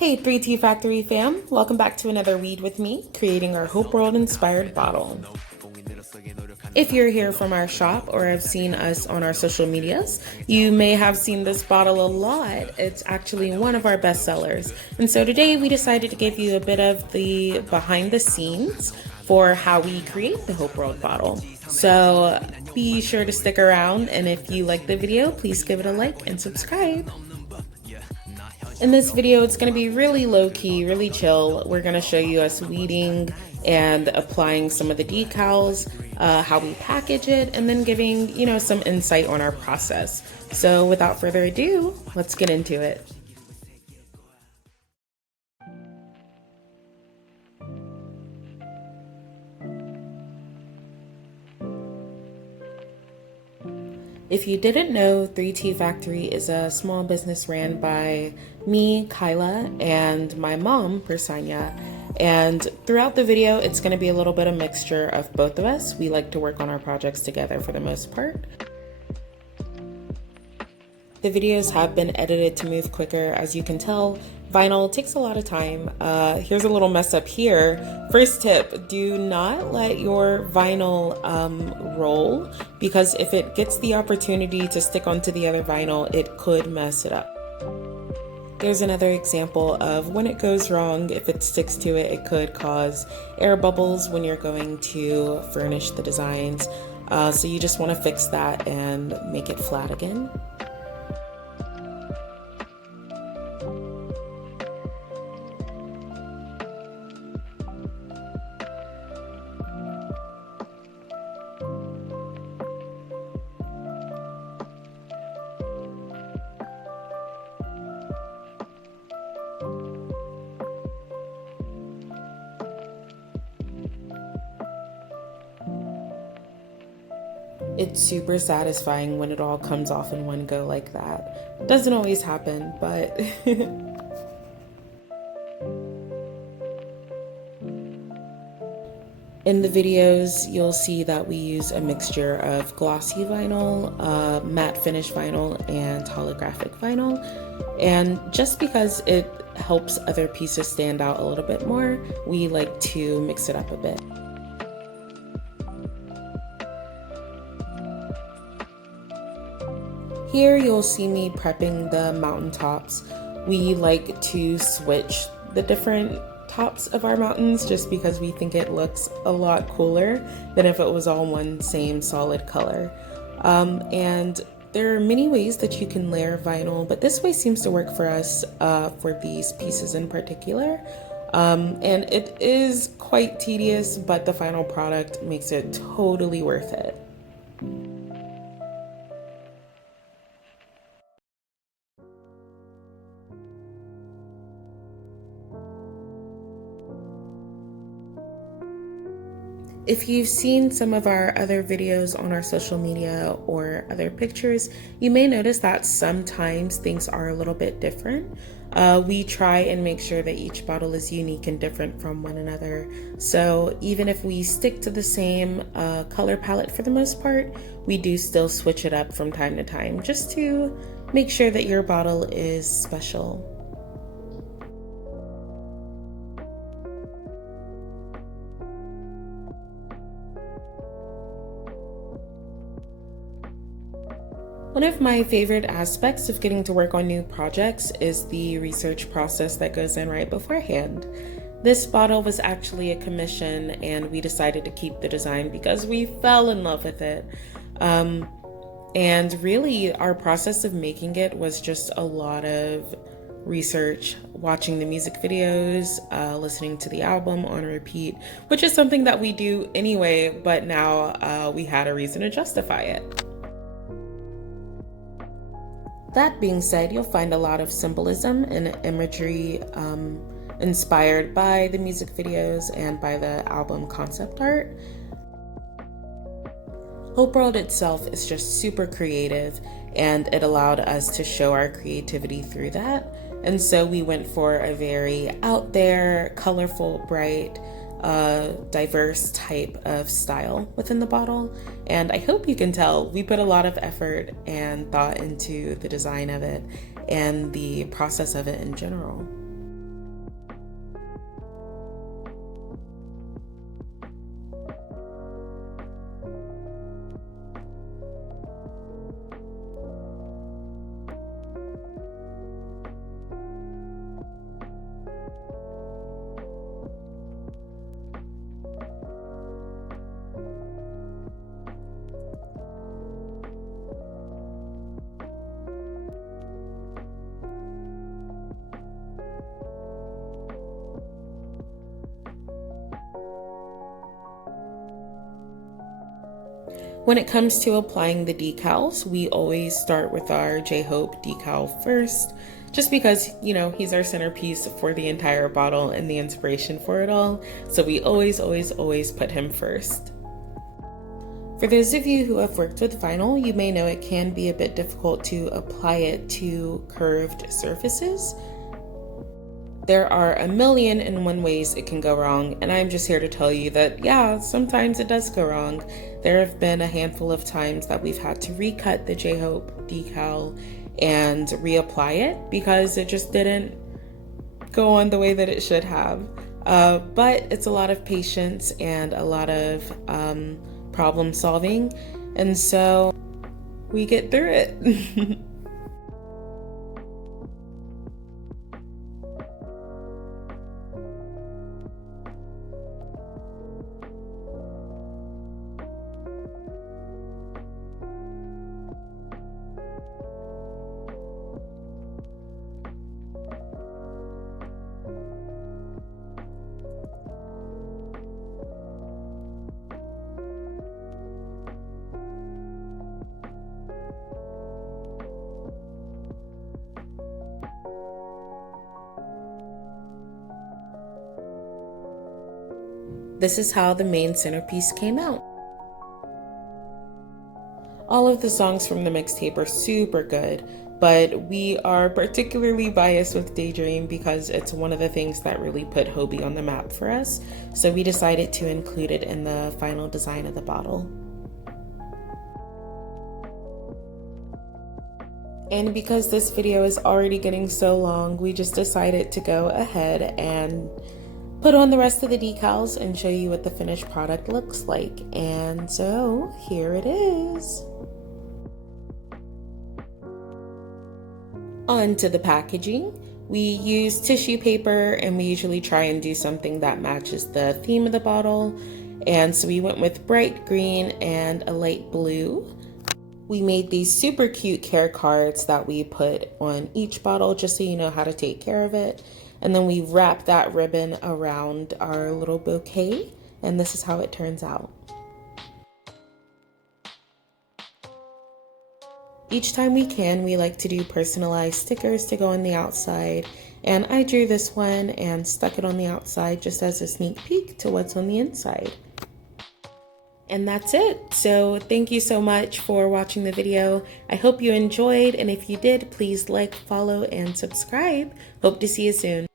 Hey 3T Factory fam, welcome back to another read with me, creating our Hope World inspired bottle. If you're here from our shop or have seen us on our social medias, you may have seen this bottle a lot. It's actually one of our best sellers. And so today we decided to give you a bit of the behind the scenes for how we create the Hope World bottle. So be sure to stick around, and if you like the video, please give it a like and subscribe. In this video, it's going to be really low-key, really chill. We're going to show you us weeding and applying some of the decals, how we package it, and then giving, some insight on our process. So without further ado, let's get into it. If you didn't know, 3T Factory is a small business ran by me, Kyla, and my mom, Persanya. And throughout the video, it's going to be a little bit of mixture of both of us. We like to work on our projects together for the most part. The videos have been edited to move quicker. As you can tell, vinyl takes a lot of time. Here's a little mess up here. First tip, do not let your vinyl roll, because if it gets the opportunity to stick onto the other vinyl, it could mess it up. There's another example of when it goes wrong. If it sticks to it, it could cause air bubbles when you're going to furnish the designs. So you just want to fix that and make it flat again. It's super satisfying when it all comes off in one go like that. Doesn't always happen, but in the videos, you'll see that we use a mixture of glossy vinyl, matte finish vinyl, and holographic vinyl. And just because it helps other pieces stand out a little bit more, we like to mix it up a bit. Here you'll see me prepping the mountaintops. We like to switch the different tops of our mountains just because we think it looks a lot cooler than if it was all one same solid color. And there are many ways that you can layer vinyl, but this way seems to work for us for these pieces in particular. And it is quite tedious, but the final product makes it totally worth it. If you've seen some of our other videos on our social media or other pictures, you may notice that sometimes things are a little bit different. We try and make sure that each bottle is unique and different from one another. So even if we stick to the same color palette for the most part, we do still switch it up from time to time just to make sure that your bottle is special. One of my favorite aspects of getting to work on new projects is the research process that goes in right beforehand. This bottle was actually a commission, and we decided to keep the design because we fell in love with it. And really, our process of making it was just a lot of research, watching the music videos, listening to the album on repeat, which is something that we do anyway, but now we had a reason to justify it. That being said, you'll find a lot of symbolism and imagery inspired by the music videos and by the album concept art. Hope World itself is just super creative, and it allowed us to show our creativity through that. And so we went for a very out there, colorful, bright, diverse type of style within the bottle. And I hope you can tell we put a lot of effort and thought into the design of it and the process of it in general. When it comes to applying the decals, we always start with our J-Hope decal first, just because, you know, he's our centerpiece for the entire bottle and the inspiration for it all. So we always put him first. For those of you who have worked with vinyl, you may know it can be a bit difficult to apply it to curved surfaces. There are a million and one ways it can go wrong, and I'm just here to tell you that, yeah, sometimes it does go wrong. There have been a handful of times that we've had to recut the J-Hope decal and reapply it because it just didn't go on the way that it should have. But it's a lot of patience and a lot of problem solving, and so we get through it. This is how the main centerpiece came out. All of the songs from the mixtape are super good, but we are particularly biased with Daydream because it's one of the things that really put Hobie on the map for us, so we decided to include it in the final design of the bottle. And because this video is already getting so long, we just decided to go ahead and put on the rest of the decals and show you what the finished product looks like. And so here it is. On to the packaging. We use tissue paper, and we usually try and do something that matches the theme of the bottle. And so we went with bright green and a light blue. We made these super cute care cards that we put on each bottle just so you know how to take care of it. And then we wrap that ribbon around our little bouquet, and this is how it turns out. Each time we can, we like to do personalized stickers to go on the outside, and I drew this one and stuck it on the outside just as a sneak peek to what's on the inside. And that's it. So thank you so much for watching the video. I hope you enjoyed, and if you did, please like, follow, and subscribe. Hope to see you soon.